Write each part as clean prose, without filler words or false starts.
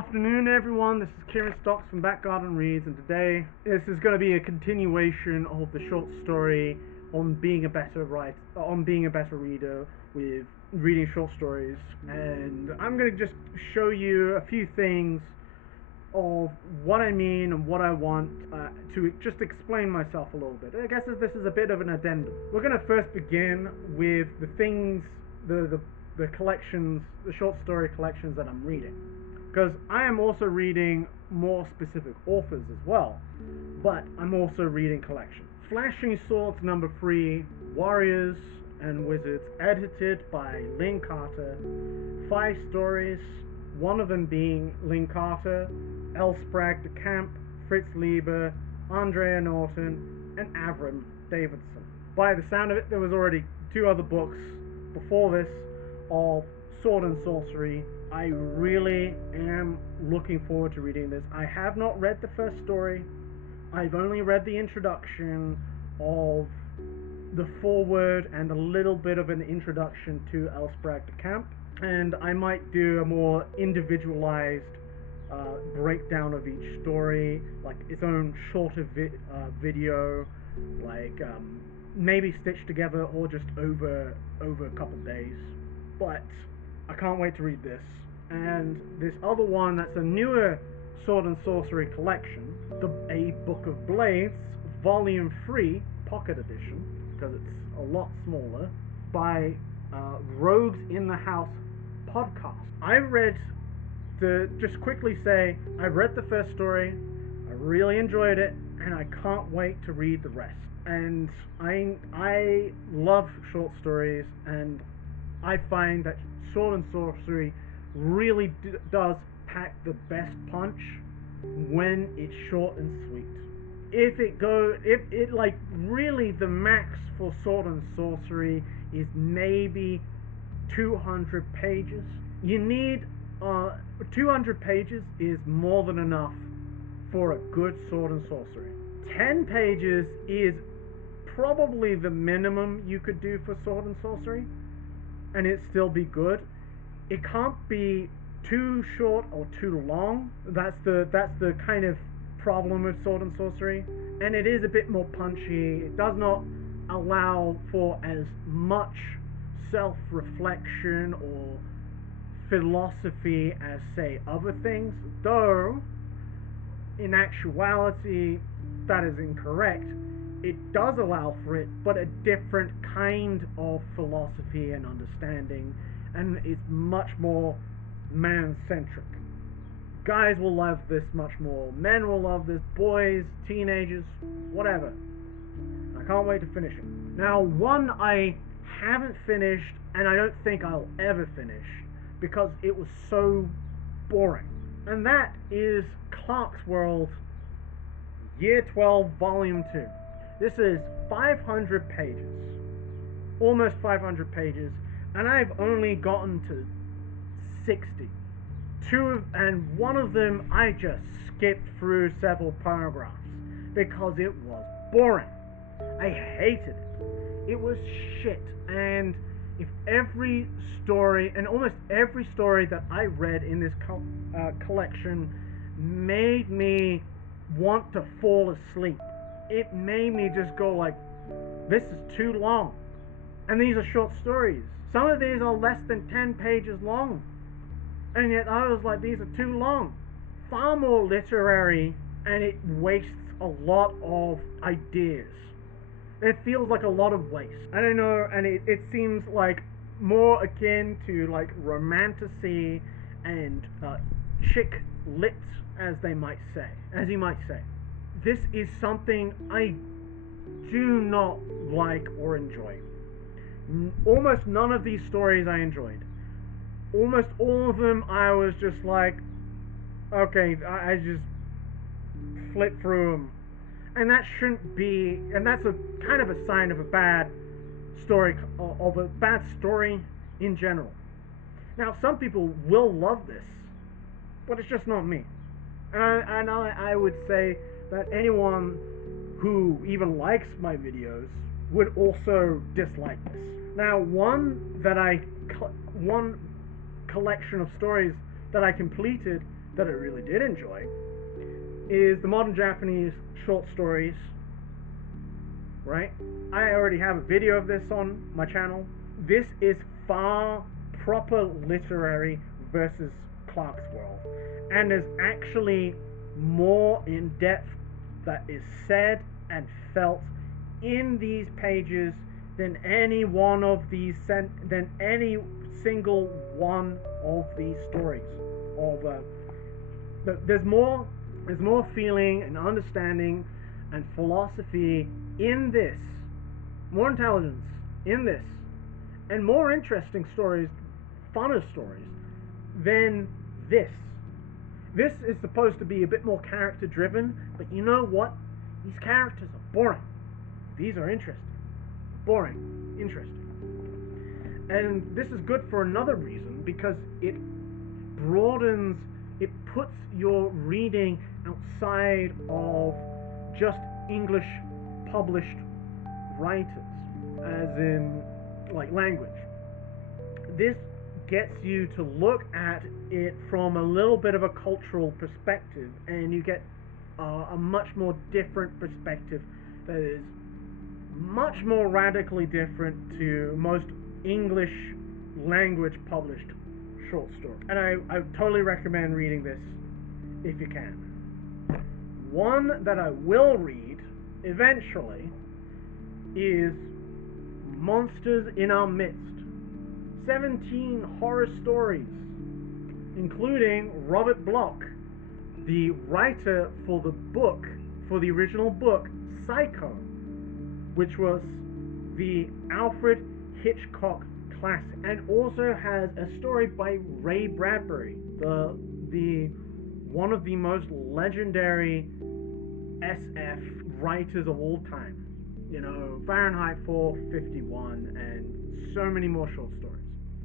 afternoon, everyone. This is Kieran Stocks from Back Garden Reads, and today this is going to be a continuation of the short story on being a better reader with reading short stories. And I'm going to just show you a few things of what I mean and what I want to just explain myself a little bit. I guess this is a bit of an addendum. We're going to first begin with the things, the collections, the short story collections that I'm reading, because I am also reading more specific authors as well, but I'm also reading collections. Flashing Swords #3, Warriors and Wizards, edited by Lynn Carter. 5 stories, one of them being Lynn Carter, L. Sprague de Camp, Fritz Lieber, Andrea Norton, and Avram Davidson. By the sound of it, there was already 2 other books before this of sword and sorcery. I really am looking forward to reading this. I have not read the first story. I've only read the introduction of the foreword and a little bit of an introduction to L. Sprague de Camp, and I might do a more individualized breakdown of each story, like its own shorter video, like maybe stitched together or just over a couple days. But I can't wait to read this. And this other one, that's a newer sword and sorcery collection, A Book of Blades, Volume 3, Pocket Edition, because it's a lot smaller, by Rogues in the House podcast. Just quickly say, I read the first story, I really enjoyed it, and I can't wait to read the rest. And I love short stories, and I find that sword and sorcery really does pack the best punch when it's short and sweet. Really the max for sword and sorcery is maybe 200 pages. You need 200 pages is more than enough for a good sword and sorcery. 10 pages is probably the minimum you could do for sword and sorcery, and it still be good. It can't be too short or too long. That's the kind of problem with sword and sorcery. And it is a bit more punchy. It does not allow for as much self-reflection or philosophy as, say, other things, though in actuality that is incorrect. It does allow for it, but a different kind of philosophy and understanding, and it's much more man-centric. Guys will love this much more. Men will love this. Boys, teenagers, whatever. I can't wait to finish it. Now, one I haven't finished, and I don't think I'll ever finish, because it was so boring, and that is Clark's World, Year 12, Volume 2. This is 500 pages, almost 500 pages, and I've only gotten to 60. And one of them I just skipped through several paragraphs because it was boring. I hated it. It was shit. And if every story, and almost every story that I read in this collection made me want to fall asleep, it made me just go like, this is too long. And these are short stories. Some of these are less than 10 pages long. And yet I was like, these are too long. Far more literary, and it wastes a lot of ideas. It feels like a lot of waste. I don't know, and it seems like more akin to like romantasy and chick lit, as you might say. This is something I do not like or enjoy. Almost none of these stories I enjoyed. Almost all of them I was just like, okay, I just flip through them. And that shouldn't be, and that's a kind of a sign of a bad story, of a bad story in general. Now, some people will love this, but it's just not me. And I would say that anyone who even likes my videos would also dislike this. Now, one collection of stories that I completed that I really did enjoy is the modern Japanese short stories, right? I already have a video of this on my channel. This is far proper literary versus Clark's World, and there's actually more in depth that is said and felt in these pages than any one of these than any single one of these stories. There's more feeling and understanding and philosophy in this, more intelligence in this, and more interesting stories, funner stories than this. This is supposed to be a bit more character driven, but you know what? These characters are boring. These are interesting. Boring, interesting. And this is good for another reason, because it broadens, it puts your reading outside of just English published writers, as in like language. This gets you to look at it from a little bit of a cultural perspective, and you get a much more different perspective that is much more radically different to most English language published short stories. And I totally recommend reading this if you can. One that I will read eventually is Monsters in Our Midst. 17 horror stories, including Robert Bloch, the writer for the book, for the original book, Psycho, which was the Alfred Hitchcock classic, and also has a story by Ray Bradbury, the one of the most legendary SF writers of all time. You know, Fahrenheit 451 and so many more short stories.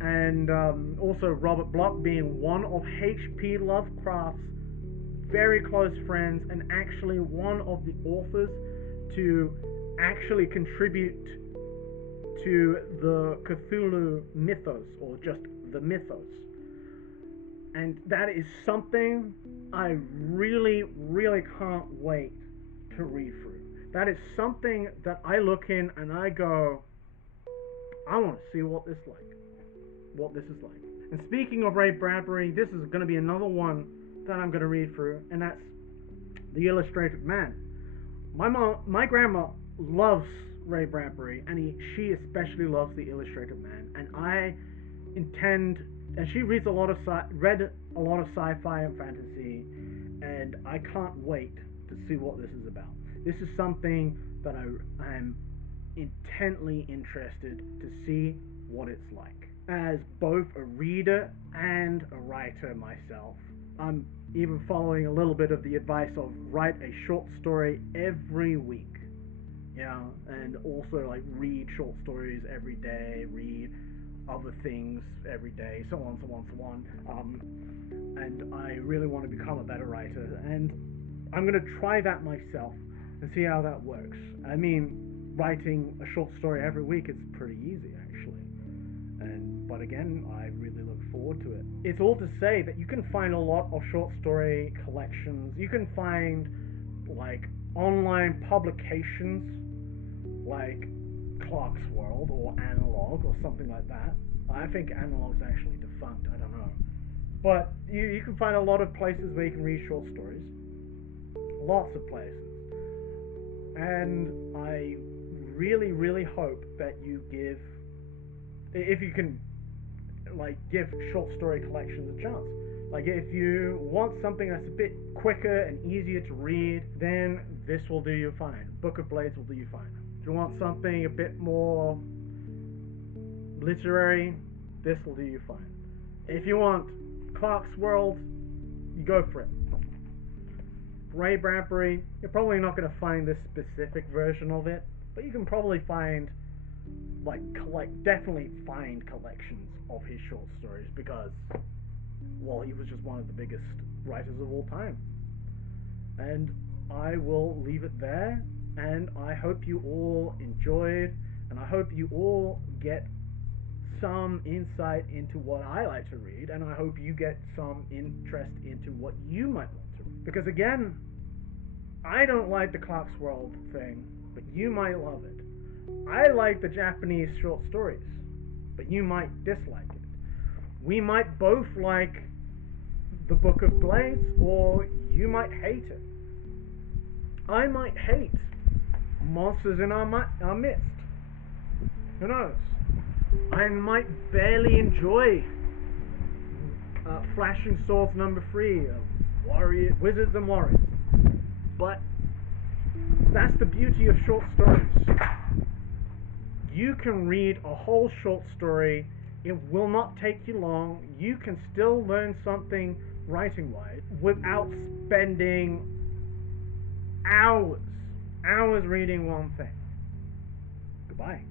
And also Robert Bloch being one of H.P. Lovecraft's very close friends, and actually one of the authors to actually contribute to the Cthulhu mythos, or just the mythos. And that is something I really, really can't wait to read through. That is something that I look in and I go, I want to see what this is like. And speaking of Ray Bradbury, this is going to be another one that I'm going to read through, and that's The Illustrated Man. My grandma loves Ray Bradbury, and she especially loves The Illustrated Man, and I intend, and she read a lot of sci-fi and fantasy, and I can't wait to see what this is about. This is something that I am intently interested to see what it's like. As both a reader and a writer myself, I'm even following a little bit of the advice of write a short story every week. Yeah, and also like read short stories every day, read other things every day, so on. And I really want to become a better writer, and I'm going to try that myself and see how that works. I mean, writing a short story every week is pretty easy, actually. But again, I really look forward to it. It's all to say that you can find a lot of short story collections. You can find like online publications like Clark's World or Analog or something like that. I think Analog's actually defunct, I don't know. But you can find a lot of places where you can read short stories. Lots of places. And I really, really hope that you give, if you can, like, give short story collections a chance. Like, if you want something that's a bit quicker and easier to read, then this will do you fine. Book of Blades will do you fine. If you want something a bit more literary, this will do you fine. If you want Clark's World, you go for it. Ray Bradbury, you're probably not going to find this specific version of it, but you can probably find, definitely find collections of his short stories, because, well, he was just one of the biggest writers of all time. And I will leave it there, and I hope you all enjoyed, and I hope you all get some insight into what I like to read, and I hope you get some interest into what you might want to read. Because again, I don't like the Clark's World thing, but you might love it. I like the Japanese short stories, but you might dislike it. We might both like the Book of Blades, or you might hate it. I might hate Monsters in Our Midst. Who knows? I might barely enjoy Flashing Swords #3, Wizards and Warriors. But that's the beauty of short stories. You can read a whole short story. It will not take you long. You can still learn something writing-wise without spending hours reading one thing. Goodbye.